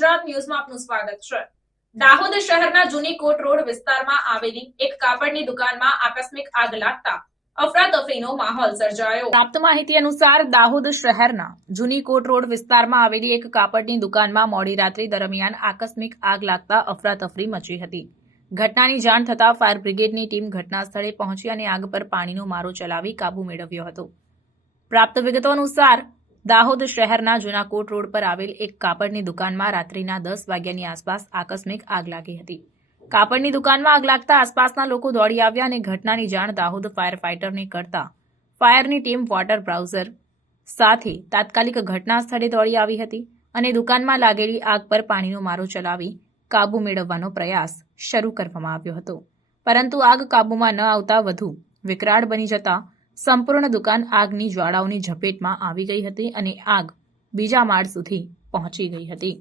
ગુજરાત ન્યૂઝમાં આપનું સ્વાગત છે। દાહોદ શહેરના જૂની કોટ રોડ વિસ્તારમાં આવેલી એક કાપડની દુકાનમાં આકસ્મિક આગ લાગતા અફરાતફરીનો માહોલ સર્જાયો। પ્રાપ્ત માહિતી અનુસાર દાહોદ શહેરના જૂની કોટ રોડ વિસ્તારમાં આવેલી એક કાપડની દુકાનમાં મોડી રાત્રિ દરમિયાન આકસ્મિક આગ લાગતા અફરાતફરી મચી હતી। ઘટનાની જાણ થતાં ફાયર બ્રિગેડની ટીમ ઘટના સ્થળે પહોંચી અને આગ પર પાણીનો મારો ચલાવી કાબુ મેળવ્યો હતો। પ્રાપ્ત વિગતો અનુસાર દાહોદ શહેરના જૂના કોટ રોડ પર આવેલ એક કાપડની દુકાનમાં રાત્રિના 10 વાગ્યાની આસપાસ આકસ્મિક આગ લાગી હતી। કાપડની દુકાનમાં આગ લાગતા આસપાસના લોકો દોડી આવ્યા અને ઘટનાની જાણ દાહોદ ફાયર ફાઇટરને કરતા ફાયરની ટીમ વોટર બ્રાઉઝર સાથે તાત્કાલિક ઘટના સ્થળે દોડી આવી હતી અને દુકાનમાં લાગેલી આગ પર પાણીનો મારો ચલાવી કાબુ મેળવવાનો પ્રયાસ શરૂ કરવામાં આવ્યો હતો, પરંતુ આગ કાબૂમાં ન આવતા વધુ વિકરાળ બની જતા સંપૂર્ણ દુકાન આગની જ્વાળાઓની ઝપેટમાં આવી ગઈ હતી અને આગ બીજા માળ સુધી પહોંચી ગઈ હતી।